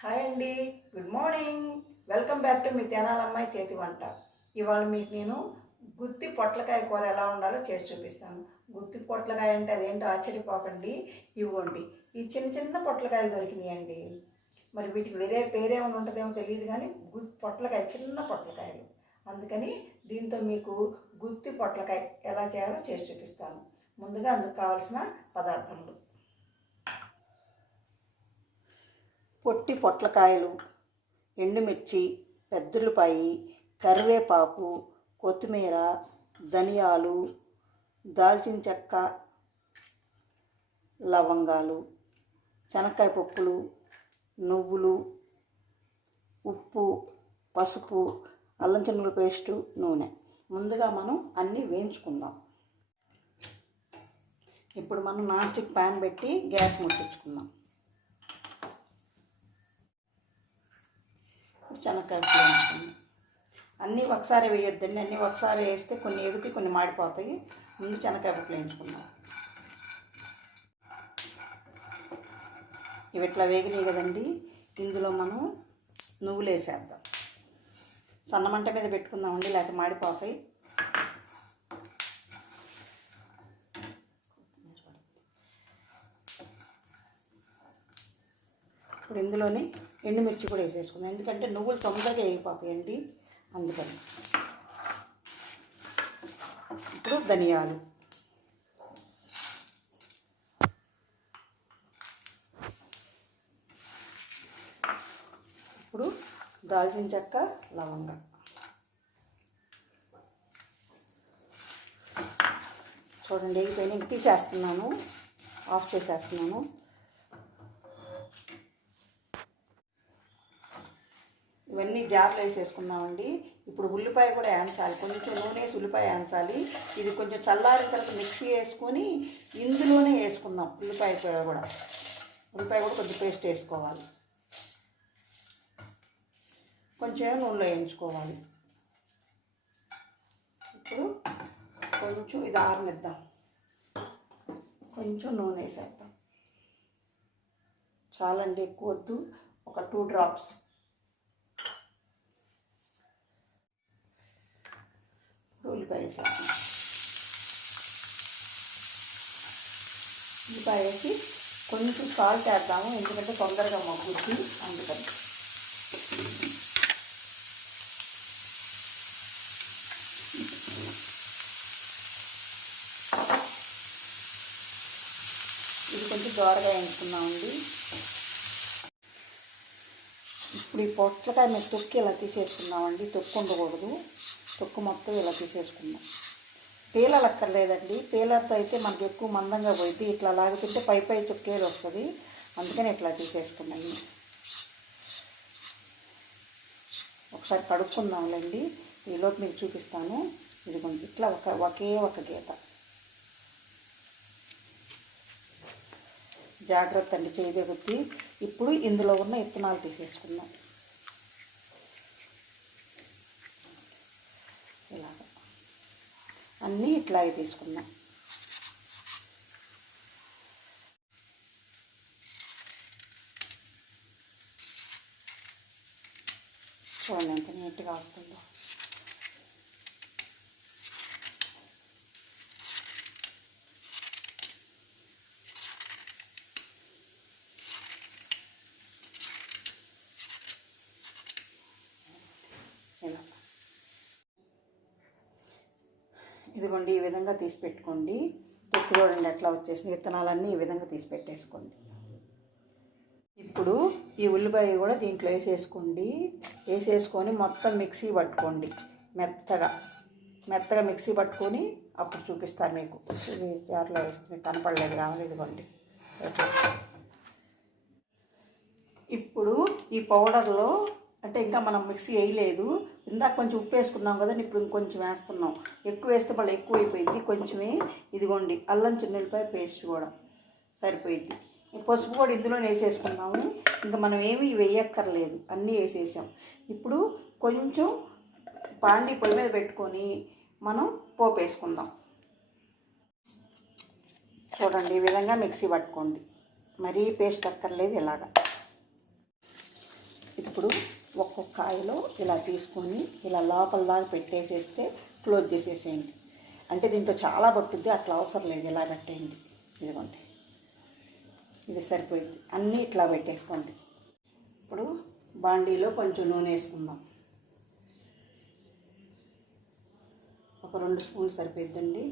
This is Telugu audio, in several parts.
హాయ్ అండి, good morning. Welcome back to మీ తెనాలమ్మాయి చేతి వంట. ఇవాళ మీకు నేను గుత్తి పొట్లకాయ కూర ఎలా ఉండాలో చేసి చూపిస్తాను. గుత్తి పొట్లకాయ అంటే అదేంటో ఆశ్చర్యపోకండి. ఇవ్వండి, ఈ చిన్న చిన్న పొట్లకాయలు దొరికినాయండి. మరి వీటికి వేరే పేరేమైనా ఉంటుందేమో తెలియదు, కానీ పొట్లకాయ చిన్న పొట్లకాయలు. అందుకని దీంతో మీకు గుత్తి పొట్లకాయ ఎలా చేయాలో చేసి చూపిస్తాను. ముందుగా అందుకు కావాల్సిన పదార్థములు: పొట్టి పొట్లకాయలు, ఎండుమిర్చి, పెద్దుల్లిపాయి, కరివేపాకు, కొత్తిమీర, ధనియాలు, దాల్చిన చెక్క, లవంగాలు, శనక్కాయ పప్పులు, నువ్వులు, ఉప్పు, పసుపు, అల్లం చిన్నుల పేస్టు, నూనె. ముందుగా మనం అన్నీ వేయించుకుందాం. ఇప్పుడు మనం నాన్ స్టిక్ ప్యాన్ పెట్టి గ్యాస్ ముట్టించుకుందాం. శనక్కాయలు వేయించుకుందాం. అన్నీ ఒకసారి వేయొద్దండి, అన్నీ ఒకసారి వేస్తే కొన్ని ఎగుతి కొన్ని మాడిపోతాయి. ముందు శనక్కాయ పప్పులు వేయించుకుందాం. ఇవి ఇట్లా వేగినాయి కదండి, ఇందులో మనం నువ్వులు వేసేద్దాం. సన్నమంట మీద పెట్టుకుందామండి, లేకపోతే మాడిపోతాయి. ఇప్పుడు ఇందులోనే ఎండుమిర్చి కూడా వేసేసుకుందాం, ఎందుకంటే నువ్వులు తొందరగా వేగిపోతాయండి, అందుకని. ఇప్పుడు ధనియాలు, ఇప్పుడు దాల్చిన చెక్క, లవంగ, చూడండి వేగిపోయిన తీసేస్తున్నాను, ఆఫ్ చేసేస్తున్నాను. ఇవన్నీ జార్లో వేసేసుకున్నామండి. ఇప్పుడు ఉల్లిపాయ కూడా వేయించాలి, కొంచెం నూనె వేసి ఉల్లిపాయ వేయించాలి. ఇది కొంచెం చల్లారిన తర్వాత మిక్సీ వేసుకొని ఇందులోనే వేసుకుందాం. ఉల్లిపాయ కూడా కొంచెం పేస్ట్ వేసుకోవాలి, కొంచెం నూనెలో వేయించుకోవాలి. ఇప్పుడు కొంచెం ఇది ఆరనిద్దాం, కొంచెం నూనె వేసేద్దాం. చాలండి, ఎక్కువ వద్దు, ఒక 2 డ్రాప్స్. ఉల్లిపాయ వేసేద్దాం. ఉల్లిపాయ వేసి కొంచెం సాల్ట్ వేద్దాము, ఎందుకంటే తొందరగా మగ్గుద్ది, అందుకని. ఇది కొంచెం దోరగా వేయించుకున్నామండి. ఇప్పుడు ఈ పొట్లకాయ మీద తొక్కి ఇలా తీసేసుకున్నామండి, తొక్కు ఉండకూడదు, తొక్కు మొత్తం ఇలా తీసేసుకుందాం. పీలలు అక్కర్లేదండి, పీలర్తో అయితే మనకి ఎక్కువ మందంగా పోయింది, ఇట్లా లాగుతుంటే పై తొక్కేలు వస్తుంది, అందుకని ఇట్లా తీసేసుకున్నాను. ఒకసారి కడుక్కుందాంలేండి, ఈలోపు మీకు చూపిస్తాను. ఇది కొంచెం ఇట్లా ఒకే ఒక గీత, జాగ్రత్త అండి, చేయి కొద్ది. ఇప్పుడు ఇందులో ఉన్న విత్తనాలు తీసేసుకుందాం. ఇలాగ అన్నీ ఇట్లాగే తీసుకుందాం. చూడండి ఎంత నీట్గా వస్తుందో. ఇదిగోండి, ఈ విధంగా తీసి పెట్టుకోండి. తొక్కు చూడండి ఎట్లా వచ్చేసింది, విత్తనాలన్నీ ఈ విధంగా తీసి పెట్టేసుకోండి. ఇప్పుడు ఈ ఉల్లిపాయ కూడా దీంట్లో వేసేసుకొని మొత్తం మిక్సీ పట్టుకోండి, మెత్తగా మిక్సీ పట్టుకొని అప్పుడు చూపిస్తాను మీకు. ఇది జార్లో వేస్తుంది, కనపడలేదు కావాలి, ఇదిగోండి. ఇప్పుడు ఈ పౌడర్లో అంటే ఇంకా మనం మిక్సీ వేయలేదు, ఇందాక కొంచెం ఉప్పు వేసుకున్నాం కదండి, ఇప్పుడు ఇంకొంచెం వేస్తున్నాం. ఎక్కువ వేస్తే మళ్ళీ ఎక్కువ అయిపోయింది, కొంచెమే. ఇదిగోండి అల్లం చిన్నులపాయ పేస్ట్ కూడా సరిపోయింది. పసుపు కూడా ఇందులోనే వేసేసుకున్నాము, ఇంకా మనం ఏమీ వేయక్కర్లేదు, అన్నీ వేసేసాం. ఇప్పుడు కొంచెం పాండి పొయ్యి మీద పెట్టుకొని మనం పోపు వేసుకుందాం. చూడండి ఈ విధంగా మిక్సీ పట్టుకోండి, మరీ పేస్ట్ అక్కర్లేదు, ఇలాగా. ఇప్పుడు ఒక్కొక్క కాయలో ఇలా తీసుకొని ఇలా లోపల దాకా పెట్టేసేస్తే క్లోజ్ చేసేసేయండి. అంటే దీంట్లో చాలా పట్టుద్ది, అట్లా అవసరం లేదు, ఇలా పెట్టేయండి. ఇదిగోండి, ఇది సరిపోయింది. అన్నీ ఇట్లా పెట్టేసుకోండి. ఇప్పుడు బాండీలో కొంచెం నూనె వేసుకుందాం. ఒక 2 స్పూన్లు సరిపోద్దండి.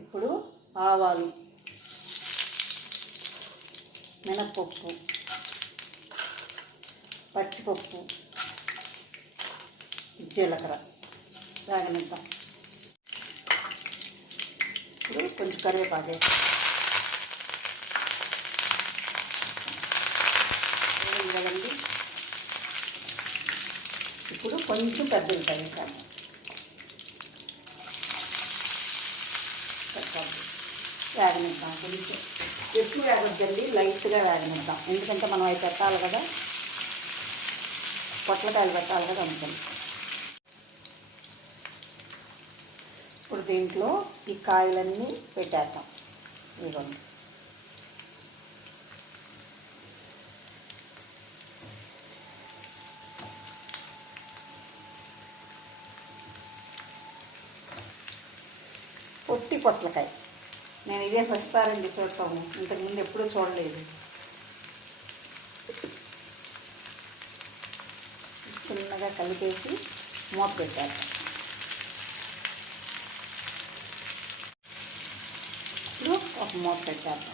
ఇప్పుడు ఆవాలు, మినప్పప్పు, పచ్చిపప్పు, జీలకర్ర వేగనిద్దాం. ఇప్పుడు కొంచెం కరివేపాకు వేస్తాం కదండి. ఇప్పుడు కొంచెం పెద్ద ఉల్లిపాయ వేసాము. వేగనిద్దాం. కొంచెం ఎక్కువ వేగొద్దండి, లైట్గా వేగనిద్దాం. ఎందుకంటే మనం అవి పెట్టాలి కదా, పొట్లకాయలు పెట్టాలి కదా అందుకని. ఇప్పుడు దీంట్లో ఈ కాయలన్నీ పెట్టేద్దాం. ఇవ్వండి. పొట్టి పొట్లకాయ, నేను ఇదే ఫస్ట్ సారండి చూడటము, ఇంతకుముందు ఎప్పుడూ చూడలేదు. చిన్నగా కలిపేసి మూత పెట్టారు. ఇప్పుడు ఒక మూత పెట్టారు.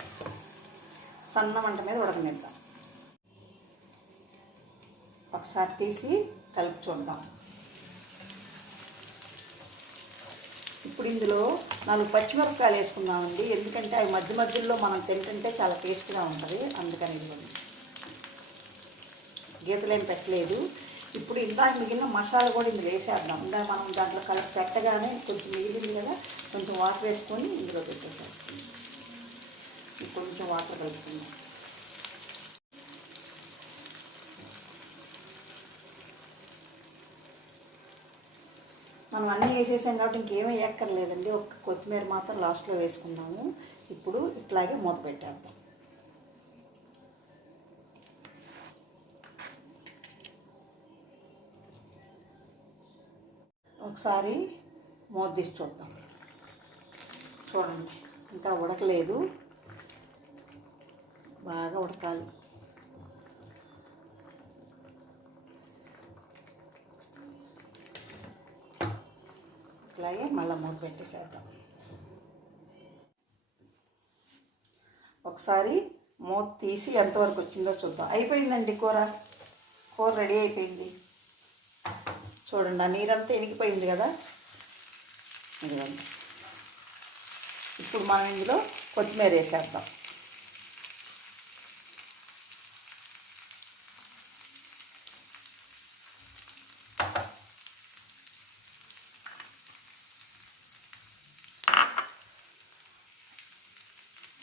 సన్న మంట మీద ఉడకనిద్దాం. ఒకసారి తీసి కలిపి చూద్దాం. ఇప్పుడు ఇందులో 4 పచ్చిమిరపకాయలు వేసుకున్నామండి. ఎందుకంటే అవి మధ్య మధ్యలో మనం తింటుంటే చాలా టేస్ట్గా ఉంటుంది, అందుకని ఇదిగోండి. గీతలేం పెట్టలేదు. ఇప్పుడు ఇందాక మిగిలిన మసాలా కూడా ఇందులో వేసేద్దాం. ఇందాక మనం దాంట్లో కలిపి చెట్టగానే కొంచెం మిగిలింది కదా, కొంచెం వాటర్ వేసుకొని ఇందులో పెట్టేసాం. కొంచెం వాటర్ కలుపుకుందాం. మనం అన్నీ వేసేసాం కాబట్టి ఇంకేమీ వేయక్కర్లేదండి. ఒక కొత్తిమీర మాత్రం లాస్ట్లో వేసుకున్నాము. ఇప్పుడు ఇట్లాగే మూత పెట్టేద్దాం. ఒకసారి మూత తీసి చూద్దాం. చూడండి, ఇంకా ఉడకలేదు, బాగా ఉడకాలి. ఇట్లాగే మళ్ళీ మూత పెట్టేసేద్దాం. ఒకసారి మూత తీసి ఎంతవరకు వచ్చిందో చూద్దాం. అయిపోయిందండి, కూర రెడీ అయిపోయింది. చూడండి, ఆ నీరంతా ఎనికిపోయింది కదా. ఇదిగోండి. ఇప్పుడు మనం ఇందులో కొత్తిమీర వేసేద్దాం.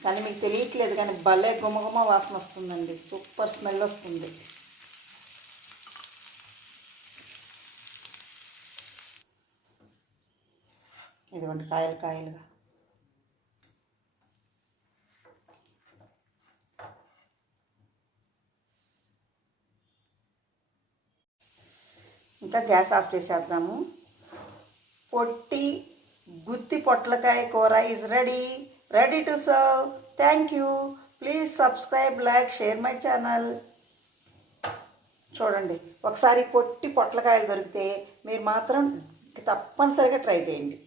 కానీ మీకు తెలియట్లేదు కానీ భలే గుమగుమ వాసన వస్తుందండి, సూపర్ స్మెల్ వస్తుంది. ఇదిగోండి, కాయలుగా. ఇంకా గ్యాస్ ఆఫ్ చేసేద్దాము. పొట్టి గుత్తి పొట్లకాయ కూర is ready to serve. Thank you. Please subscribe, like, share my channel. చూడండి, ఒకసారి పొట్టి పొట్లకాయలు దొరికితే మీరు మాత్రం తప్పనిసరిగా ట్రై చేయండి.